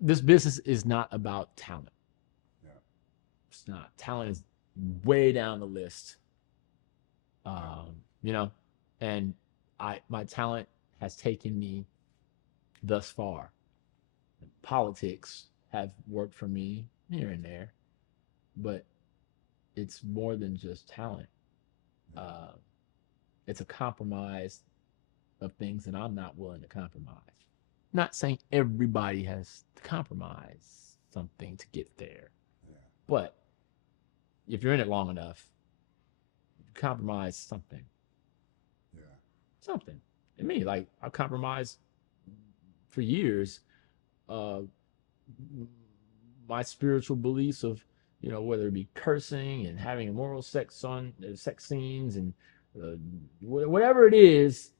this business is not about talent. Yeah. It's not. Talent is way down the list. You know, and my talent has taken me thus far. Politics have worked for me here and there, but it's more than just talent. Yeah. It's a compromise of things that I'm not willing to compromise. Not saying everybody has to compromise something to get there, Yeah. but if you're in it long enough, compromise something. Yeah. Something. And me, like I've compromised for years uh my spiritual beliefs of, whether it be cursing and having immoral sex scenes and whatever it is.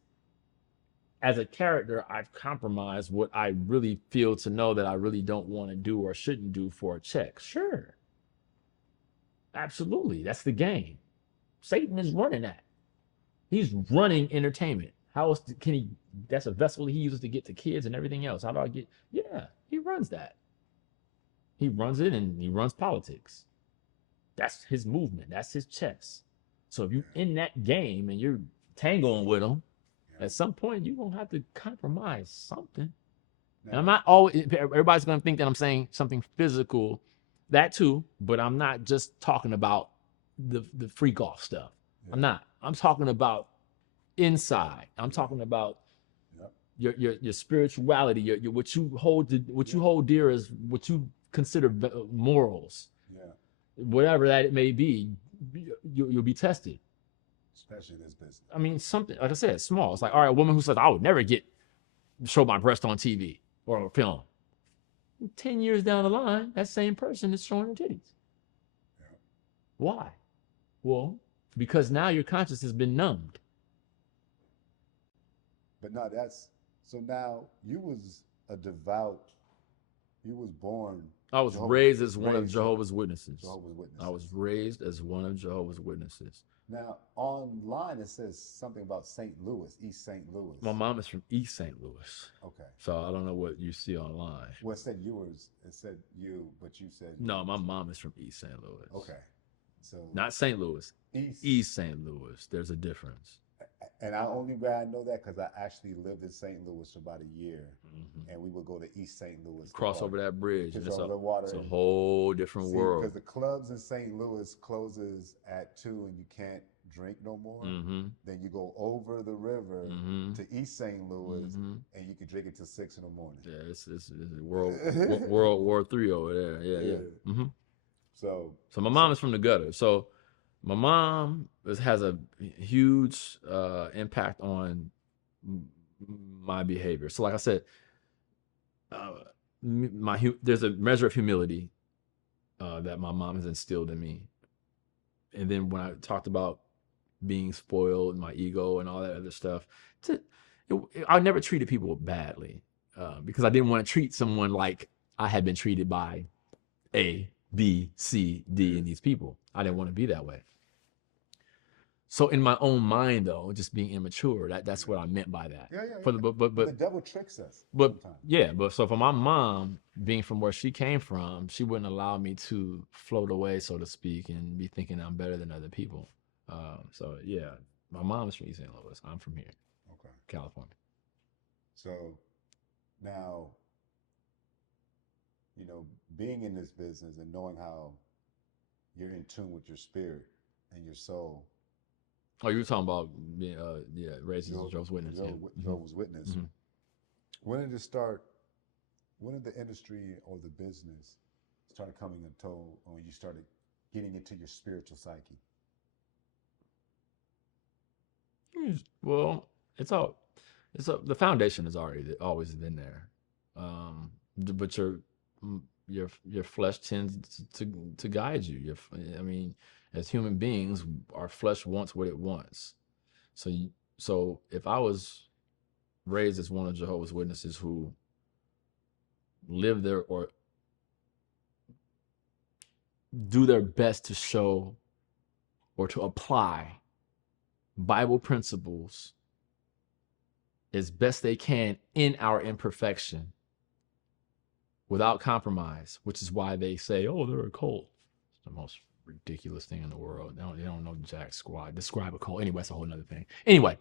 As a character, I've compromised what I really feel to know that I really don't want to do or shouldn't do for a check. Sure, absolutely, that's the game. Satan is running that. He's running entertainment. How else can he? That's a vessel he uses to get to kids and everything else. How do I get? Yeah, he runs that. He runs it, and he runs politics. That's his movement. That's his chess. So if you're in that game and you're tangling with him, Yeah. at some point you're gonna have to compromise something. And Now, I'm not always. Everybody's gonna think that I'm saying something physical, that too. But I'm not just talking about the freak off stuff. yeah. I'm not. I'm talking about inside. I'm talking about Yep. your spirituality, your what you hold you hold dear as what you consider morals, Yeah. whatever that it may be. You'll be tested. Especially this business. I mean, something like I said, small. It's like, all right, a woman who says I would never show my breast on TV or film. 10 years down the line, that same person is showing her titties. Yeah. Why? Well, because now your conscience has been numbed. But no, that's so now you was a devout. You was born. I was raised as one of Jehovah's Witnesses. Jehovah's Witnesses. I was raised as one of Jehovah's Witnesses. Now online it says something about St. Louis, East St. Louis. My mom is from East St. Louis. Okay. So I don't know what you see online. Well, it said yours. It said you, but you said no. My mom is from East St. Louis. Okay. So not St. Louis. East. East St. Louis. There's a difference. And I only way I know that because I actually lived in St. Louis for about a year, and we would go to East St. Louis. Cross over that bridge. It's It's over the water. It's a whole different world. Because the clubs in St. Louis closes at 2 and you can't drink no more. Then you go over the river to East St. Louis and you can drink it till 6 in the morning. Yeah, it's World War III over there. Yeah. So my mom is from the gutter. So my mom has a huge impact on my behavior. So like I said, there's a measure of humility that my mom has instilled in me. And then when I talked about being spoiled and my ego and all that other stuff, I never treated people badly because I didn't want to treat someone like I had been treated by A, B, C, D, and these people. I didn't want to be that way. So in my own mind, though, just being immature, that's what I meant by that. Yeah. But the devil tricks us. But sometimes. yeah, but so for my mom, being from where she came from, she wouldn't allow me to float away, so to speak, and be thinking I'm better than other people. So yeah, my mom is from East St. Louis. I'm from here, Okay. California. So now, being in this business and knowing how you're in tune with your spirit and your soul. Oh, you were talking about being, raised as a Jehovah's Witness. Jehovah's Witness. When did it start? When did the industry or the business started coming in tow, or when you started getting into your spiritual psyche? Well, the foundation has always been there, but your flesh tends to guide you. As human beings, our flesh wants what it wants. So if I was raised as one of Jehovah's Witnesses who live there or do their best to show or to apply Bible principles as best they can in our imperfection, without compromise, which is why they say, oh, they're a cult. It's the most ridiculous thing in the world. They don't know jack squat. Describe a cult. Anyway, that's a whole nother thing. Anyway,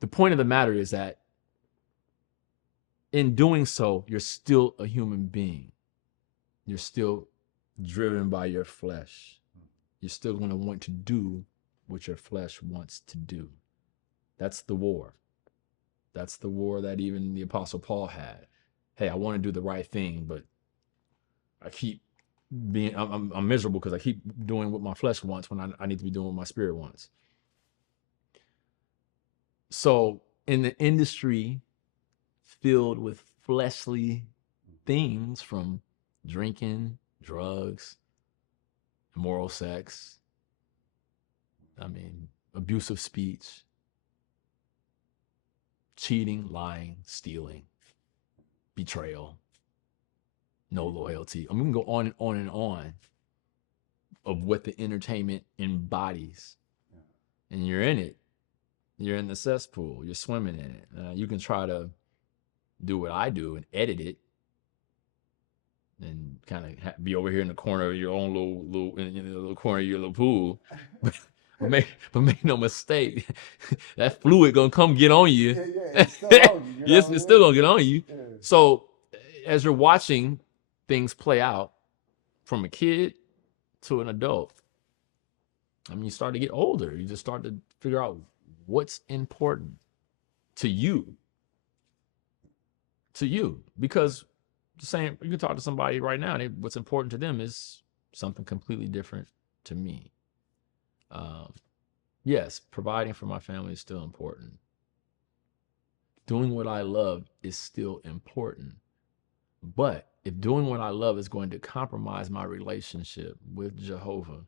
the point of the matter is that in doing so, you're still a human being. You're still driven by your flesh. You're still going to want to do what your flesh wants to do. That's the war. That's the war that even the Apostle Paul had. Hey, I want to do the right thing, but I keep being, I'm miserable because I keep doing what my flesh wants when I need to be doing what my spirit wants. So in the industry filled with fleshly things, from drinking, drugs, immoral sex, abusive speech, cheating, lying, stealing, betrayal, no loyalty. I'm going to go on and on of what the entertainment embodies. And you're in it. You're in the cesspool. You're swimming in it. You can try to do what I do and edit it and kind of be over here in the corner of your own little corner of your little pool. But make no mistake, that fluid gonna come get on you. It's still on you. Yes, it's still gonna get on you. Yeah. So as you're watching things play out from a kid to an adult, you start to get older. You just start to figure out what's important to you. Because the same, you can talk to somebody right now, what's important to them is something completely different to me. Yes, providing for my family is still important. Doing what I love is still important. But if doing what I love is going to compromise my relationship with Jehovah,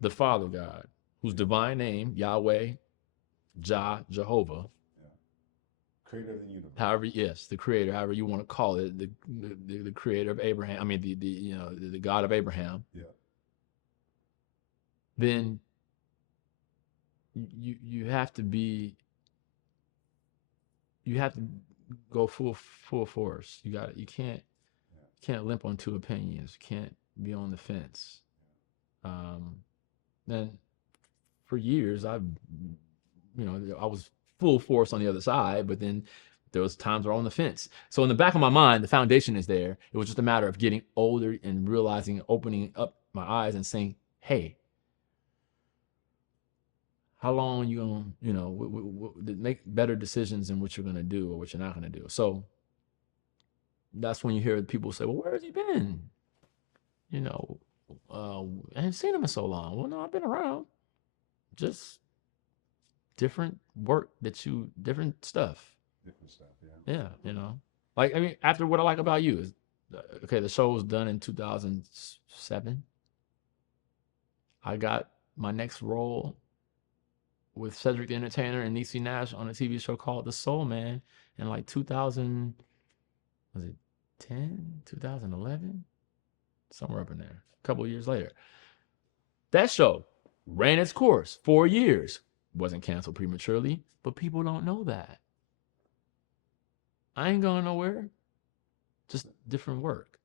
the Father God, whose divine name, Yahweh, Jehovah, creator of the universe. However, yes, the creator, however you want to call it, the creator of Abraham, the God of Abraham. Yeah. Then you have to go full force. You can't limp on two opinions. You can't be on the fence. Then for years I was full force on the other side, but then there was times where I was on the fence. So in the back of my mind, the foundation is there. It was just a matter of getting older and realizing, opening up my eyes and saying, hey, how long are you gonna, make better decisions in what you're gonna do or what you're not gonna do. So that's when you hear people say, well, where has he been? I haven't seen him in so long. Well, no, I've been around. Just different work different stuff. Different stuff, yeah. Yeah, after What I Like About You is, okay, the show was done in 2007. I got my next role with Cedric the Entertainer and Niecy Nash on a TV show called The Soul Man in 2000, was it 2011? Somewhere up in there. A couple of years later. That show ran its course, 4 years. Wasn't canceled prematurely, but people don't know that. I ain't going nowhere. Just different work.